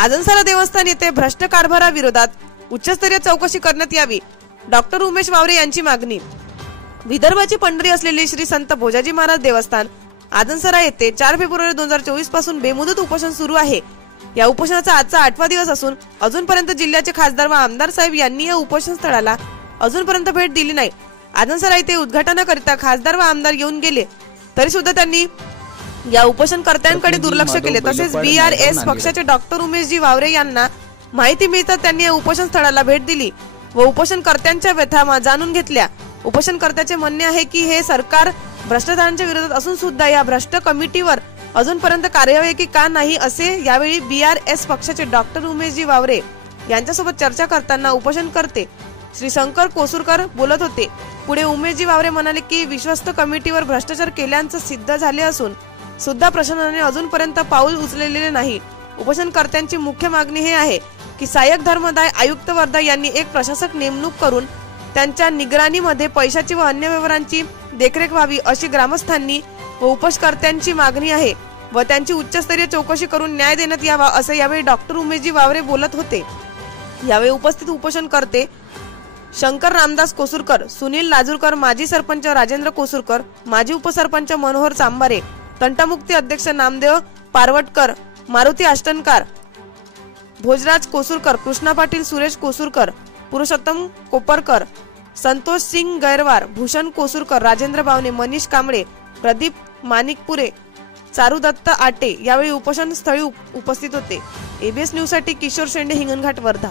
आजनसरा देवस्थान येथे भ्रष्ट कारभाराविरोधात उच्चस्तरीय चौकशी करण्यात यावी, डॉक्टर उमेश वावरे यांची मागणी। विदर्भाची पंढरी असलेले श्री संत भोजाजी महाराज देवस्थान आजनसरा येथे 4 फेब्रुवारी 2024 पासून बेमुदत उपोषण सुरू आहे। या उपोषणाचा आजचा 8वा दिवस असून अजूनपर्यंत जिल्ह्याचे खासदार व आमदार साहेब यांनी या उपोषण स्थळाला अजूनपर्यंत भेट दिली नाही। आजनसरा येथे उद्घाटनाकरिता खासदार व आमदार येऊन गेले तरी सुद्धा त्यांनी या उपोषणकर्त्यांकडे दुर्लक्ष केले। तसेच BRS पक्षाचे डॉक्टर उमेशजी वावरे यांना माहिती मिळताच त्यांनी या उपोषण स्थळाला भेट दिली व उपोषणकर्त्यांच्या व्यथा जाणून घेतल्या। उपोषणकर्त्याचे म्हणणे आहे की हे सरकार भ्रष्टाचारांच्या विरोधात असून सुद्धा या भ्रष्ट कमिटीवर अजूनपर्यंत कार्यवाही का नाही, असे यावेळी BRS पक्षाचे डॉक्टर उमेशजी वावरे यांच्यासोबत चर्चा करताना उपोषणकर्ते श्री शंकर कोसुरकर बोलत होते। पुढे उमेशजी वावरे म्हणाले की विश्वस्त कमिटीवर भ्रष्टाचार केल्याचं सिद्ध झाले असून सुद्धा प्रशासनाने अजूनपर्यंत पाऊल उचललेले नाही। उपोषणकर्त्यांची मुख्य मागणी हे आहे की सहाय्यक धर्मदाय आयुक्त वर्धा यांनी एक प्रशासक नेमणूक करून त्यांच्या निगराणीमध्ये पैशाची व अन्य व्यवहारांची देखरेख व्हावी, अशी ग्रामस्थांनी व उपोषणकर्त्यांची मागणी आहे व त्यांची उच्चस्तरीय चौकशी करून न्याय देण्यात यावा, असे यावेळी डॉक्टर उमेशजी वावरे बोलत होते। यावेळी उपस्थित उपोषणकर्ते शंकर रामदास कोसुरकर, सुनील लाजूरकर, माजी सरपंच राजेंद्र कोसुरकर, माजी उपसरपंच मनोहर चांबारे, तंटामुक्ती अध्यक्ष नामदेव पारवटकर, मारुती अष्टनकार, भोजराज कोसुरकर, कृष्णा पाटील, सुरेश कोसुरकर, पुरुषोत्तम कोपरकर, संतोष सिंग गैरवार, भूषण कोसुरकर, राजेंद्र बावने, मनीष कांबळे, प्रदीप माणिकपुरे, चारुदत्त आटे यावेळी उपोषण स्थळी उपस्थित होते। ABS न्यूज साठी किशोर शेंडे, हिंगणघाट, वर्धा।